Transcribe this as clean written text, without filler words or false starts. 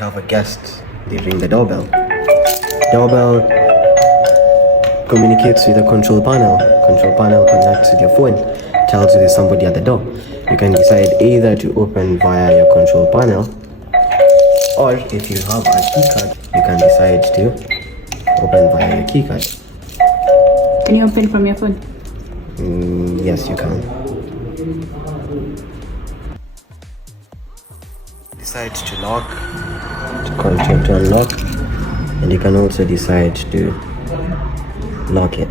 have a guest, they ring the doorbell. Doorbell communicates with the control panel. Control panel connects with your phone, tells you there's somebody at the door. You can decide either to open via your control panel, or if you have a key card, you can decide to open via your key card. Can you open from your phone? Yes, you can. Decide to lock, to continue to unlock, and you can also decide to lock it.